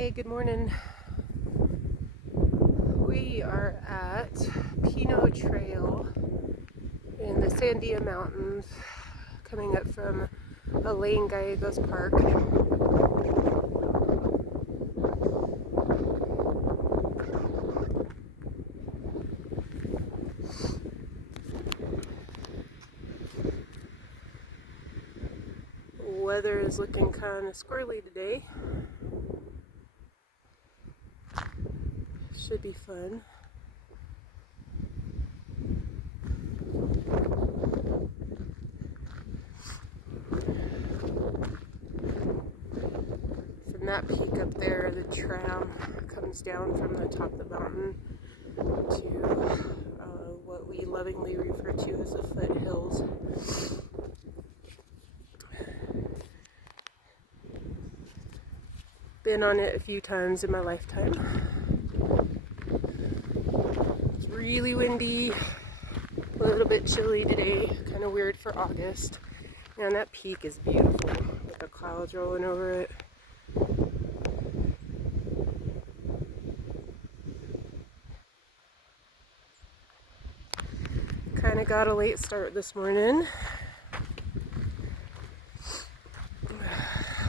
Hey, good morning. We are at Pinot Trail in the Sandia Mountains, coming up from Elaine Gallegos Park. Weather is looking kind of squirrely today. Should be fun. From that peak up there, the tram comes down from the top of the mountain to what we lovingly refer to as the foothills. Been on it a few times in my lifetime. It's really windy, a little bit chilly today, kind of weird for August. Man, that peak is beautiful with the clouds rolling over it. Kind of got a late start this morning.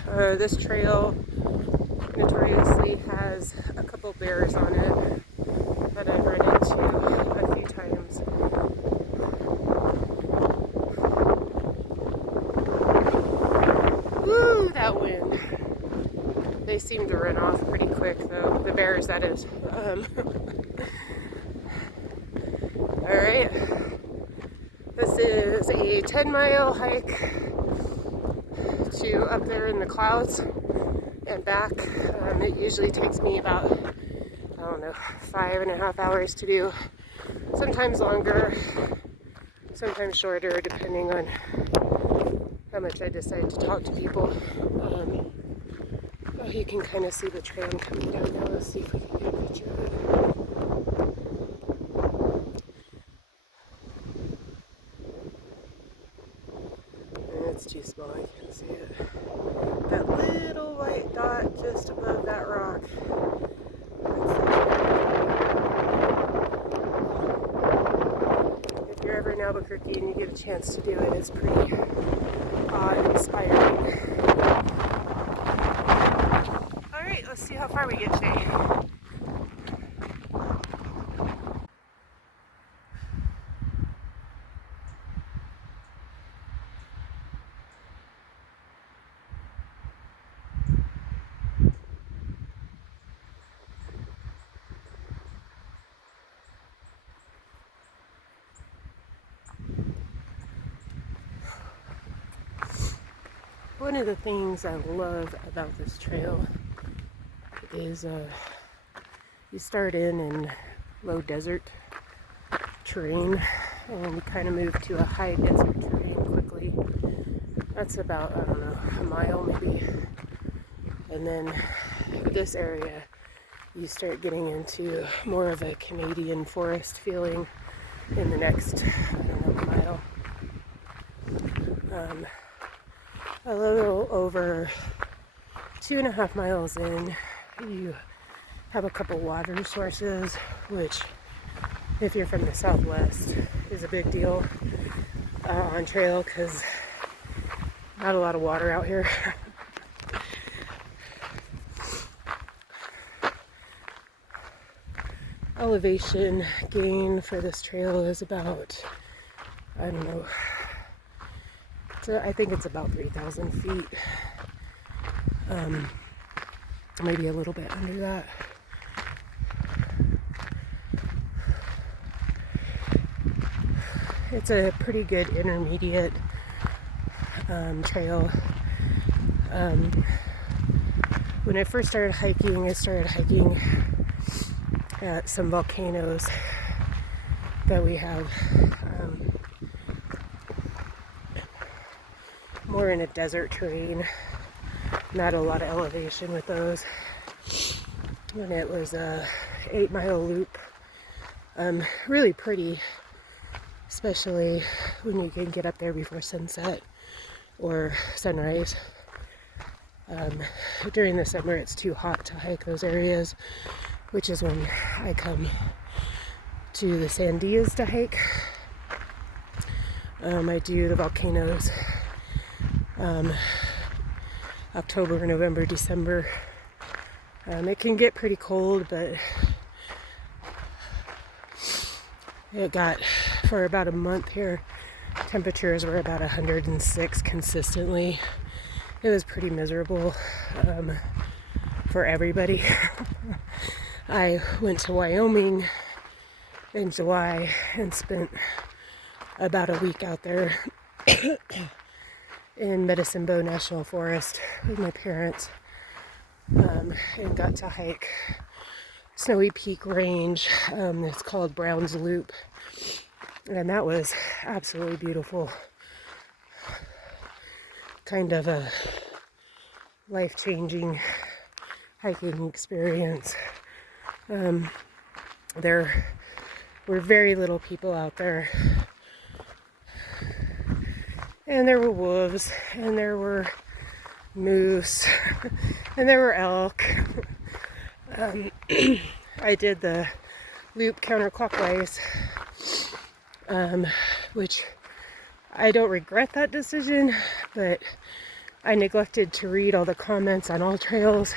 This trail notoriously has a couple bears on it that I've run into a few times. Woo, that wind. They seem to run off pretty quick though, the bears that is. Alright, this is a 10-mile hike to up there in the clouds and back. It usually takes me about, 5.5 hours to do. Sometimes longer, sometimes shorter, depending on how much I decide to talk to people. You can kind of see the tram coming down now. Let's see if we can get a picture of it. It's too small, I can't see it. That little white dot just above that rock. If you're ever in Albuquerque and you get a chance to do it, it's pretty awe-inspiring. Alright, let's see how far we get today. One of the things I love about this trail is you start in low desert terrain and you kind of move to a high desert terrain quickly. That's about, a mile maybe. And then this area, you start getting into more of a Canadian forest feeling in the next, mile. A little over 2.5 miles in, you have a couple water sources, which, if you're from the Southwest, is a big deal on trail because not a lot of water out here. Elevation gain for this trail is about, I think it's about 3,000 feet. Maybe a little bit under that. It's a pretty good intermediate trail. When I first started hiking, I started hiking at some volcanoes that we have. More in a desert terrain, not a lot of elevation with those. And it was a 8-mile loop. Really pretty, especially when you can get up there before sunset or sunrise. During the summer, it's too hot to hike those areas, which is when I come to the Sandias to hike. I do the volcanoes October, November, December. It can get pretty cold, but it got, for about a month here, temperatures were about 106 consistently. It was pretty miserable for everybody. I went to Wyoming in July and spent about a week out there in Medicine Bow National Forest with my parents, and got to hike Snowy Peak Range. It's called Browns Loop, and that was absolutely beautiful. Kind of a life-changing hiking experience. There were very little people out there, and there were wolves, and there were moose, and there were elk. I did the loop counterclockwise, which I don't regret that decision, but I neglected to read all the comments on AllTrails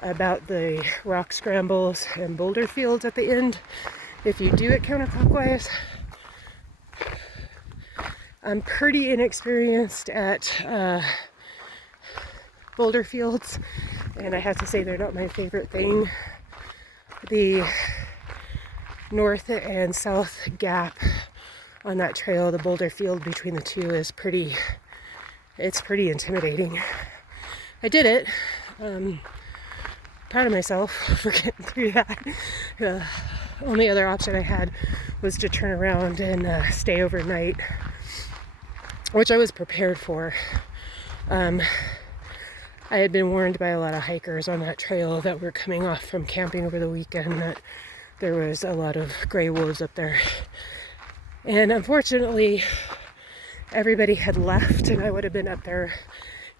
about the rock scrambles and boulder fields at the end. If you do it counterclockwise, I'm pretty inexperienced at boulder fields, and I have to say they're not my favorite thing. The north and south gap on that trail, the boulder field between the two, is pretty intimidating. I did it. Proud of myself for getting through that. Only other option I had was to turn around and stay overnight, which I was prepared for. I had been warned by a lot of hikers on that trail that were coming off from camping over the weekend that there was a lot of gray wolves up there. And unfortunately, everybody had left, and I would have been up there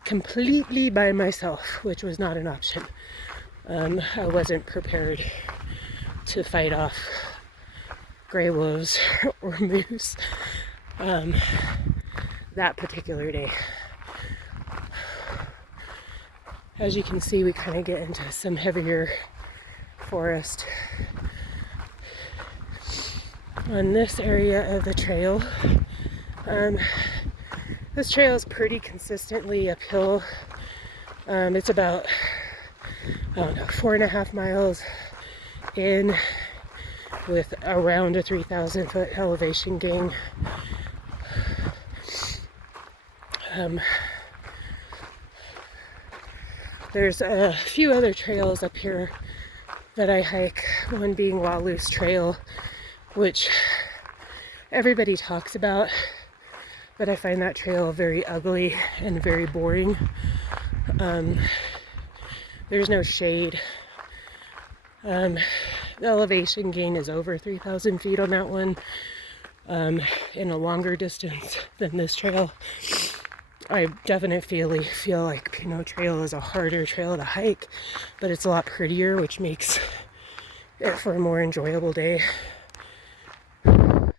completely by myself, which was not an option. I wasn't prepared to fight off gray wolves or moose that particular day. As you can see, we kind of get into some heavier forest on this area of the trail. This trail is pretty consistently uphill. It's about, 4.5 miles in with around a 3,000 foot elevation gain. There's a few other trails up here that I hike, one being Walloos Trail, which everybody talks about, but I find that trail very ugly and very boring. There's no shade. The elevation gain is over 3,000 feet on that one, in a longer distance than this trail. I definitely feel like Pinot Trail is a harder trail to hike, but it's a lot prettier, which makes it for a more enjoyable day. And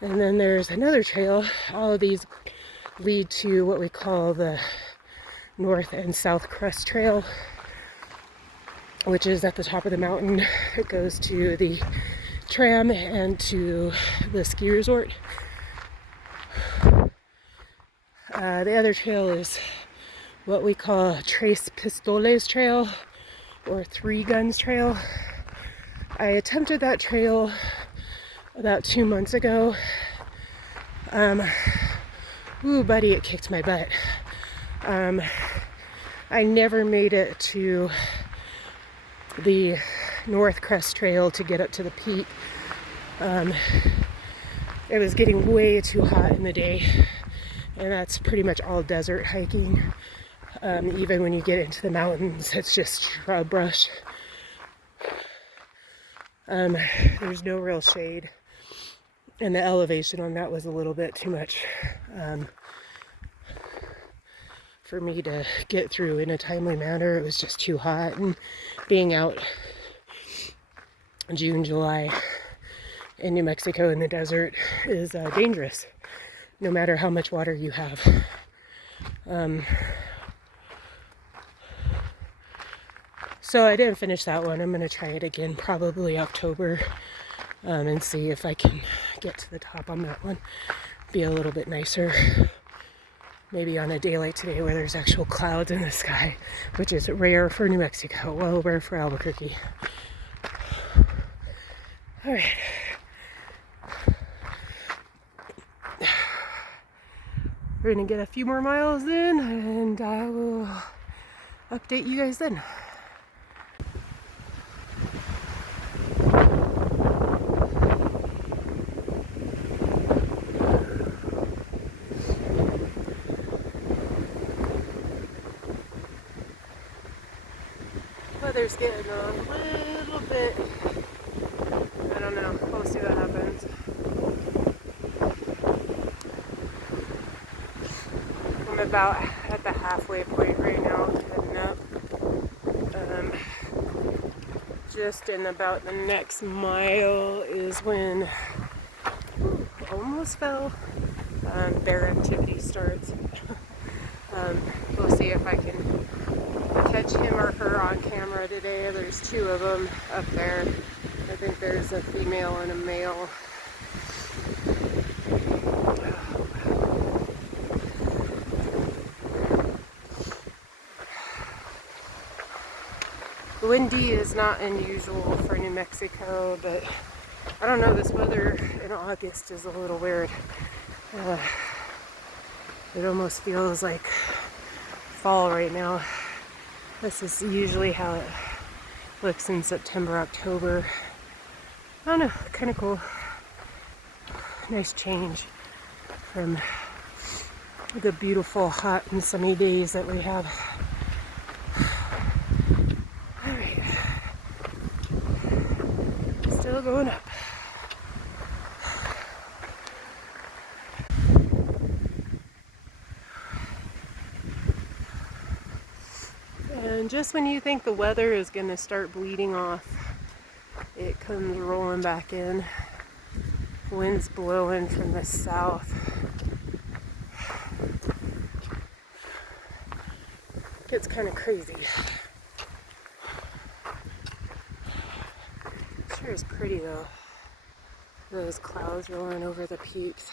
then there's another trail. All of these lead to what we call the North and South Crest Trail, which is at the top of the mountain. It goes to the tram and to the ski resort. The other trail is what we call Tres Pistoles Trail, or Three Guns Trail. I attempted that trail about 2 months ago. Buddy, it kicked my butt. I never made it to the North Crest Trail to get up to the peak. It was getting way too hot in the day, and that's pretty much all desert hiking. Even when you get into the mountains, it's just shrub brush. There's no real shade, and the elevation on that was a little bit too much. for me to get through in a timely manner. It was just too hot, and being out in June, July in New Mexico in the desert is dangerous, no matter how much water you have. So I didn't finish that one. I'm going to try it again probably October, and see if I can get to the top on that one. Be a little bit nicer. Maybe on a day like today where there's actual clouds in the sky, which is rare for New Mexico, well, rare for Albuquerque. All right. We're gonna get a few more miles in, and I will update you guys then. Weather's getting a little bit, I don't know, we'll see what happens. I'm about at the halfway point right now, heading up. Just in about the next mile is when, almost fell, bear activity starts. We'll see if I can catch him or her on camera today. There's two of them up there. I think there's a female and a male. Windy is not unusual for New Mexico, but I don't know, this weather in August is a little weird. It almost feels like fall right now. This is usually how it looks in September, October. I don't know, kind of cool. Nice change from the beautiful hot and sunny days that we have. Alright, still going up. And just when you think the weather is going to start bleeding off, it comes rolling back in. Winds blowing from the south. Gets kind of crazy. Sure is pretty though. Those clouds rolling over the peaks.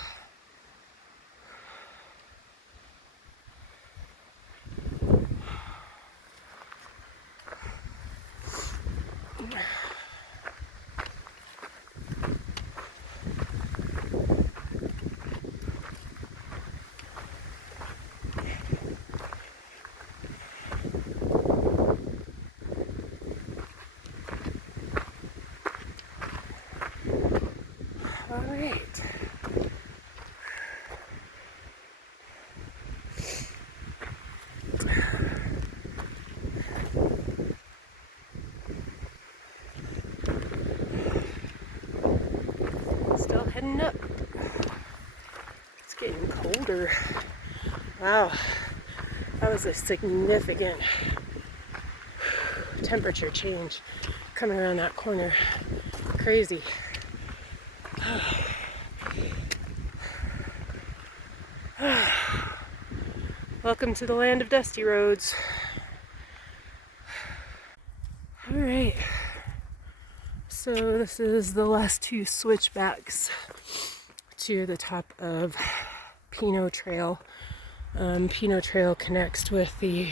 All right. Still heading up. It's getting colder. Wow, that was a significant temperature change coming around that corner. Crazy. Welcome to the land of dusty roads. All right, so this is the last two switchbacks to the top of Pinot Trail. Pinot Trail connects with the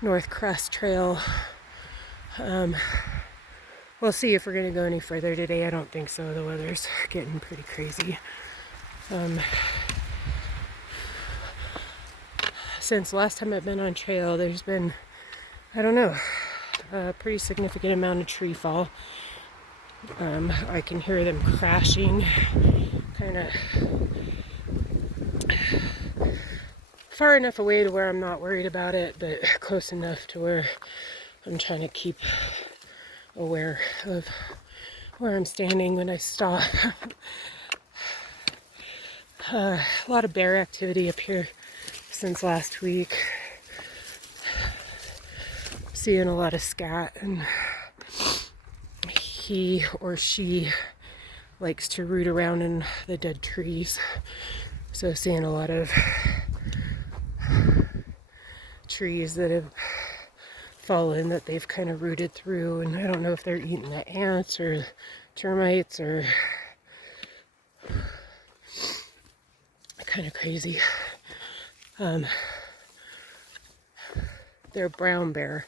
North Crest Trail. We'll see if we're going to go any further today. I don't think so. The weather's getting pretty crazy. Since last time I've been on trail, there's been, I don't know, a pretty significant amount of tree fall. I can hear them crashing, kind of far enough away to where I'm not worried about it, but close enough to where I'm trying to keep aware of where I'm standing when I stop. A lot of bear activity up here since last week. seeing a lot of scat, and he or she likes to root around in the dead trees. So seeing a lot of trees that have fallen that they've kind of rooted through, and I don't know if they're eating the ants or termites or kind of crazy. They're brown bear,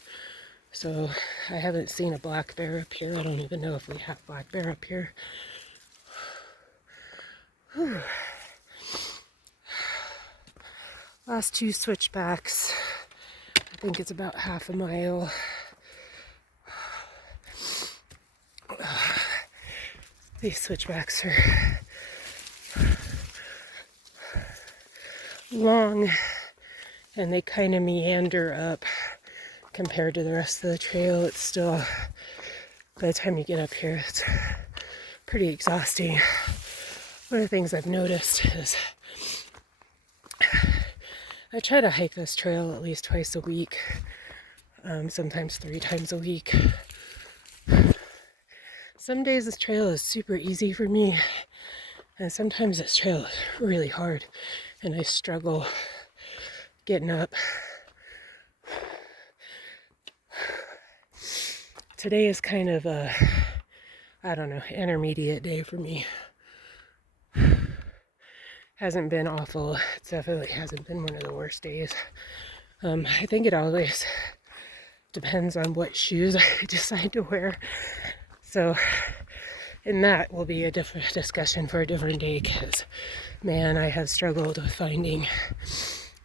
so I haven't seen a black bear up here. I don't even know if we have black bear up here. Whew. Last 2 switchbacks. I think it's about half a mile. These switchbacks are long, and they kind of meander up compared to the rest of the trail. It's still, by the time you get up here, it's pretty exhausting. One of the things I've noticed is I try to hike this trail at least twice a week, sometimes 3 times a week. Some days this trail is super easy for me, and sometimes this trail is really hard, and I struggle getting up. Today is kind of a, I don't know, intermediate day for me. Hasn't been awful. It definitely hasn't been one of the worst days. I think it always depends on what shoes I decide to wear. So, and that will be a different discussion for a different day, because, man, I have struggled with finding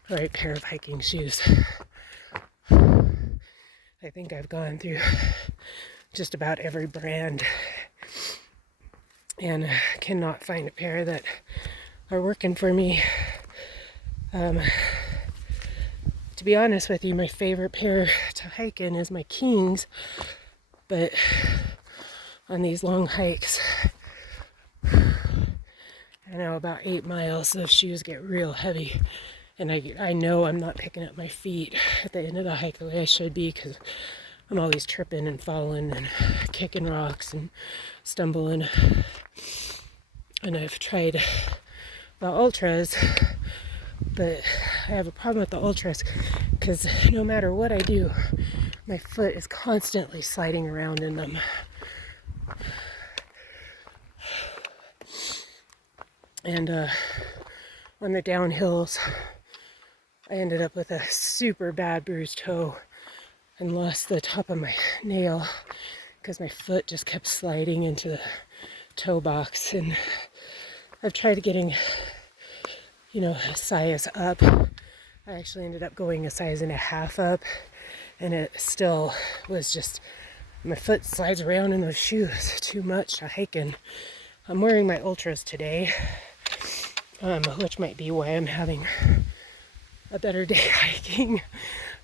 the right pair of hiking shoes. I think I've gone through just about every brand and cannot find a pair that are working for me. To be honest with you, my favorite pair to hike in is my Kings, but on these long hikes, I know about 8 miles, those shoes get real heavy, and I know I'm not picking up my feet at the end of the hike the way I should be, because I'm always tripping and falling and kicking rocks and stumbling. And I've tried the Ultras, but I have a problem with the Ultras because no matter what I do, my foot is constantly sliding around in them. And on the downhills, I ended up with a super bad bruised toe and lost the top of my nail because my foot just kept sliding into the toe box. And I've tried getting, a size up. I actually ended up going a size and a half up, and it still was just, my foot slides around in those shoes too much to hike in. I'm wearing my Ultras today, which might be why I'm having a better day hiking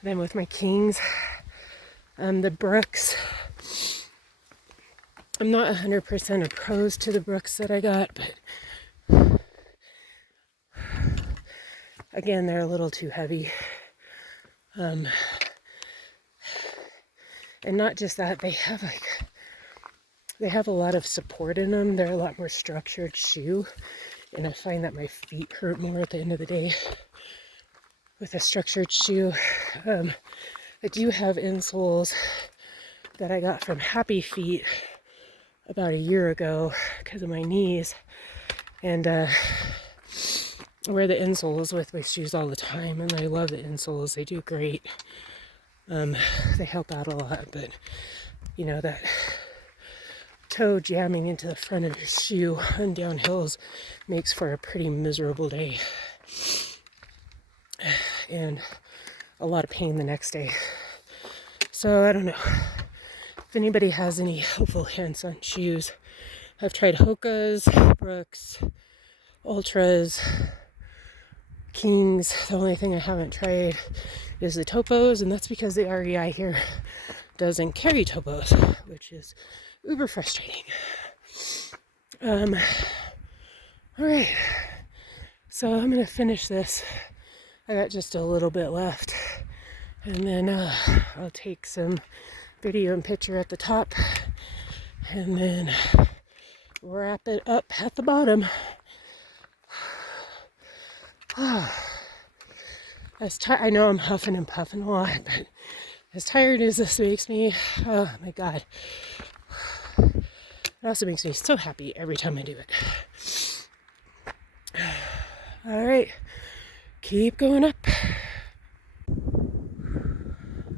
than with my Kings. The Brooks, I'm not 100% opposed to the Brooks that I got, but again, they're a little too heavy. And not just that, they have a lot of support in them. They're a lot more structured shoe, and I find that my feet hurt more at the end of the day with a structured shoe. I do have insoles that I got from Happy Feet about a year ago because of my knees, and I wear the insoles with my shoes all the time, and I love the insoles. They do great. They help out a lot, but that toe jamming into the front of your shoe on downhills makes for a pretty miserable day and a lot of pain the next day. So I don't know if anybody has any helpful hints on shoes. I've tried Hoka's, Brooks, Ultras, Kings. The only thing I haven't tried is the Topos, and that's because the REI here doesn't carry Topos, which is uber frustrating. All right, so I'm gonna finish this. I got just a little bit left, And then I'll take some video and picture at the top, and then wrap it up at the bottom. I know I'm huffing and puffing a lot, but as tired as this makes me, oh my God. It also makes me so happy every time I do it. All right, keep going up.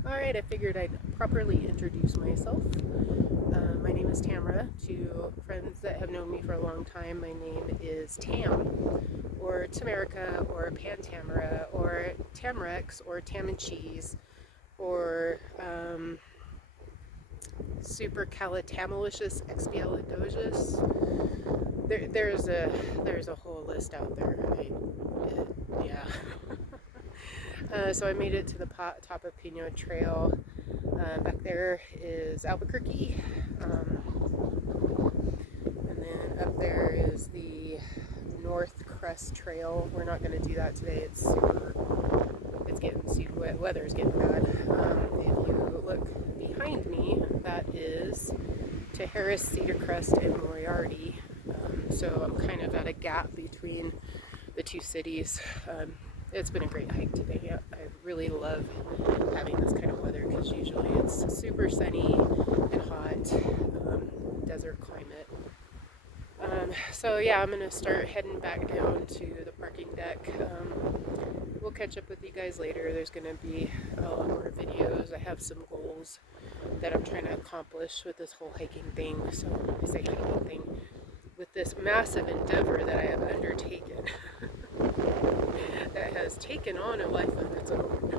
All right, I figured I'd properly introduce myself. My name is Tamara. To friends that have known me for a long time, my name is Tam, or Tamerica, or Pan-Tamara, or Tamrex, or Tam and Cheese, or Supercalitamalicious-expialidocious. There's a whole list out there. Yeah. So I made it to the top of Pino Trail. Back there is Albuquerque, and then up there is the North Crest Trail. We're not going to do that today. It's getting super wet. Weather's getting bad. If you look behind me, that is Tijeras, Cedar Crest, and Moriarty. So I'm kind of at a gap between the two cities. It's been a great hike today. I really love having this kind of weather because usually it's super sunny and hot, desert climate. So yeah, I'm gonna start heading back down to the parking deck. We'll catch up with you guys later. There's gonna be a lot more videos. I have some goals that I'm trying to accomplish with this whole hiking thing. So I say hiking thing, with this massive endeavor that I have undertaken. That has taken on a life of its own.